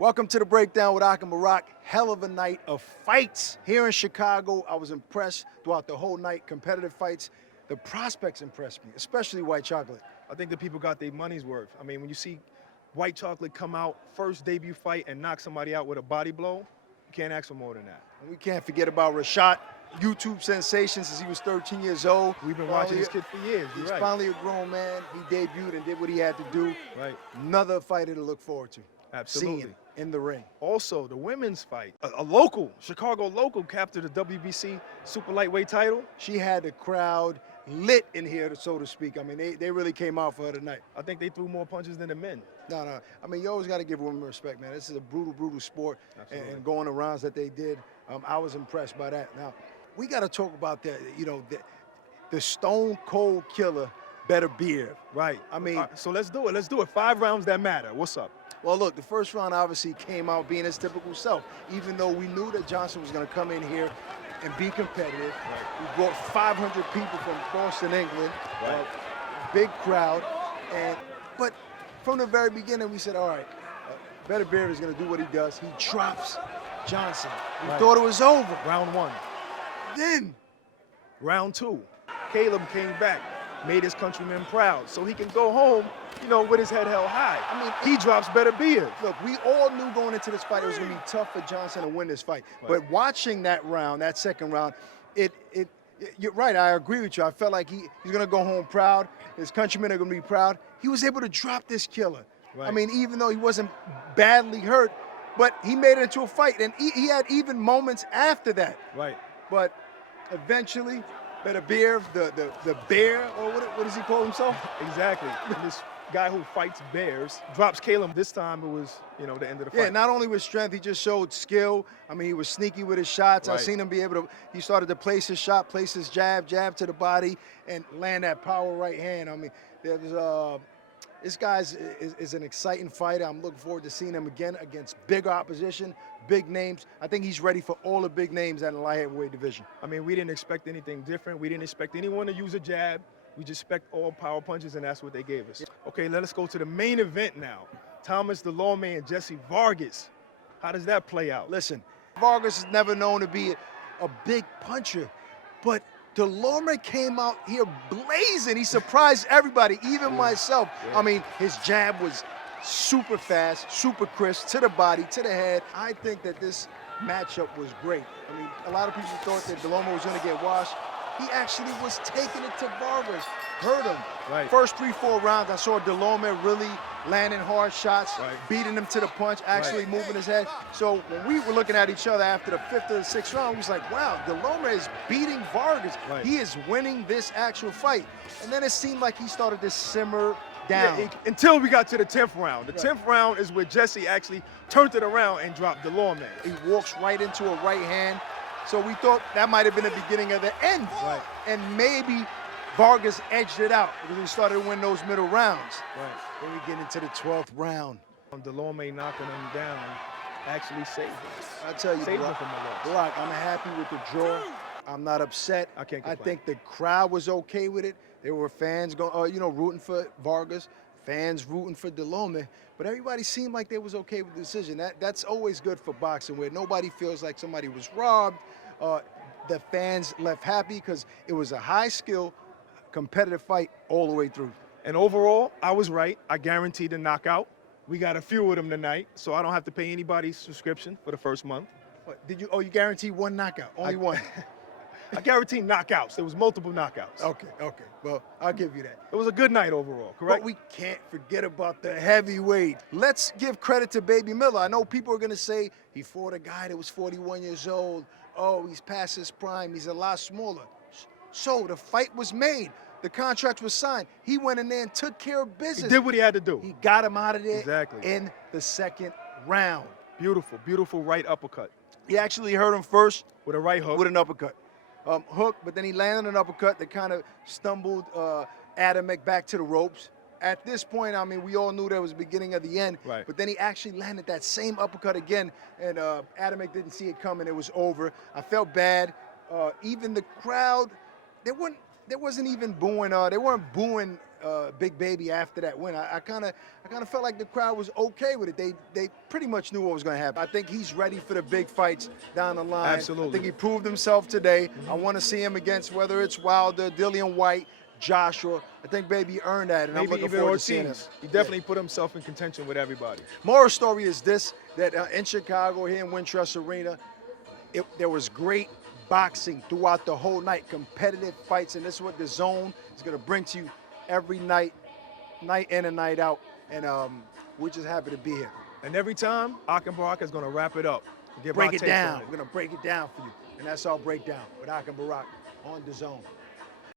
Welcome to the Breakdown with Ak and Barak. Hell of a night of fights here in Chicago. I was impressed throughout the whole night. Competitive fights. The prospects impressed me, especially White Chocolate. I think the people got their money's worth. I mean, when you see White Chocolate come out, first debut fight, and knock somebody out with a body blow, you can't ask for more than that. And we can't forget about Rashad, YouTube sensation since he was 13 years old. We've been watching this kid for years. He's You're right. finally a grown man. He debuted and did what he had to do. Right. Another fighter to look forward to. Absolutely. Seeing in the ring. Also, the women's fight. A local, Chicago local, captured the WBC super lightweight title. She had the crowd lit in here, so to speak. I mean, they really came out for her tonight. I think they threw more punches than the men. No. I mean, you always got to give women respect, man. This is a brutal sport. Absolutely. And going the rounds that they did, I was impressed by that. Now, we got to talk about the stone cold killer, Beterbiev. Right. I mean, so let's do it. Let's do it. 5 rounds that matter. What's up? Well, look, the first round obviously came out being his typical self, even though we knew that Johnson was going to come in here and be competitive. Right. We brought 500 people from Boston, England, Right. Big crowd. But from the very beginning, we said, all right, Beterbiev is going to do what he does. He drops Johnson. We thought it was over. Round 1. Then, Round 2. Caleb came back, made his countrymen proud, so he can go home, with his head held high. I mean, he drops Beterbiev. look, we all knew going into this fight it was going to be tough for Johnson to win this fight. Right. But watching that round, that second round, you're right, I agree with you. I felt like he's going to go home proud. His countrymen are going to be proud. He was able to drop this killer. Right. I mean, even though he wasn't badly hurt, but he made it into a fight. And he had even moments after that. Right. But eventually, Beterbiev, the bear, or what does he call himself? Exactly. And this guy who fights bears drops Caleb. This time it was, the end of the fight. Yeah, not only with strength, he just showed skill. I mean, he was sneaky with his shots. Right. I've seen him be able to, he started to place his shot, place his jab to the body, and land that power right hand. I mean, this guy is an exciting fighter. I'm looking forward to seeing him again against big opposition, big names. I think he's ready for all the big names in the light heavyweight division. I mean, we didn't expect anything different. We didn't expect anyone to use a jab. We just expect all power punches, and that's what they gave us. Okay, let us go to the main event now. Thomas Dulorme and Jesse Vargas. How does that play out? Listen, Vargas is never known to be a big puncher, but Dulorme came out here blazing. He surprised everybody, even myself. Yeah. I mean, his jab was super fast, super crisp, to the body, to the head. I think that this matchup was great. I mean, a lot of people thought that Dulorme was going to get washed. He actually was taking it to Vargas, hurt him. Right. First 3-4 rounds, I saw Dulorme really landing hard shots, Right. beating him to the punch, actually moving his head. So when we were looking at each other after the 5th or the 6th round, we was like, wow, Dulorme is beating Vargas. Right. He is winning this actual fight. And then it seemed like he started to simmer down. Yeah, until we got to the 10th round. The Right. 10th round is where Jesse actually turned it around and dropped Dulorme. He walks right into a right hand. So we thought that might have been the beginning of the end. Right. And maybe Vargas edged it out because he started to win those middle rounds. Right. Then we get into the 12th round. Dulorme knocking him down actually saved him. I tell you, Saved him Barak, from the loss. Barak, I'm happy with the draw. I'm not upset. I can't I complain. think the crowd was okay with it. There were fans rooting for Vargas, fans rooting for Dulorme, but everybody seemed like they was okay with the decision. That's always good for boxing, where nobody feels like somebody was robbed. The fans left happy because it was a high-skill, competitive fight all the way through. And overall, I was right. I guaranteed a knockout. We got a few of them tonight, so I don't have to pay anybody's subscription for the first month. What, did you? Oh, you guaranteed one knockout, only one. I guarantee knockouts. There was multiple knockouts. Okay. Well, I'll give you that. It was a good night overall, correct? But we can't forget about the heavyweight. Let's give credit to Baby Miller. I know people are going to say he fought a guy that was 41 years old. Oh, he's past his prime. He's a lot smaller. So the fight was made. The contract was signed. He went in there and took care of business. He did what he had to do. He got him out of there Exactly. in the second round. Beautiful right uppercut. He actually hurt him first With a right hook. with an uppercut. Hook, but then he landed an uppercut that kind of stumbled Adamek back to the ropes. At this point, I mean, we all knew that was the beginning of the end. Right. But then he actually landed that same uppercut again, and Adamek didn't see it coming. It was over. I felt bad. Even the crowd, they wasn't even booing. They weren't booing Big Baby after that win. I kind of felt like the crowd was okay with it. They pretty much knew what was going to happen. I think he's ready for the big fights down the line. Absolutely. I think he proved himself today. I want to see him against whether it's Wilder, Dillian White, Joshua. I think Baby earned that, and Maybe I'm looking even forward Ortiz. to seeing him. He definitely put himself in contention with everybody. Moral story is this, that in Chicago, here in Wintrust Arena, there was great boxing throughout the whole night, competitive fights, and this is what the Zone is going to bring to you every night, night in and night out, and we're just happy to be here. And every time, Barak is going to wrap it up. Break it down. We're going to break it down for you, and that's our breakdown with Barak on the Zone.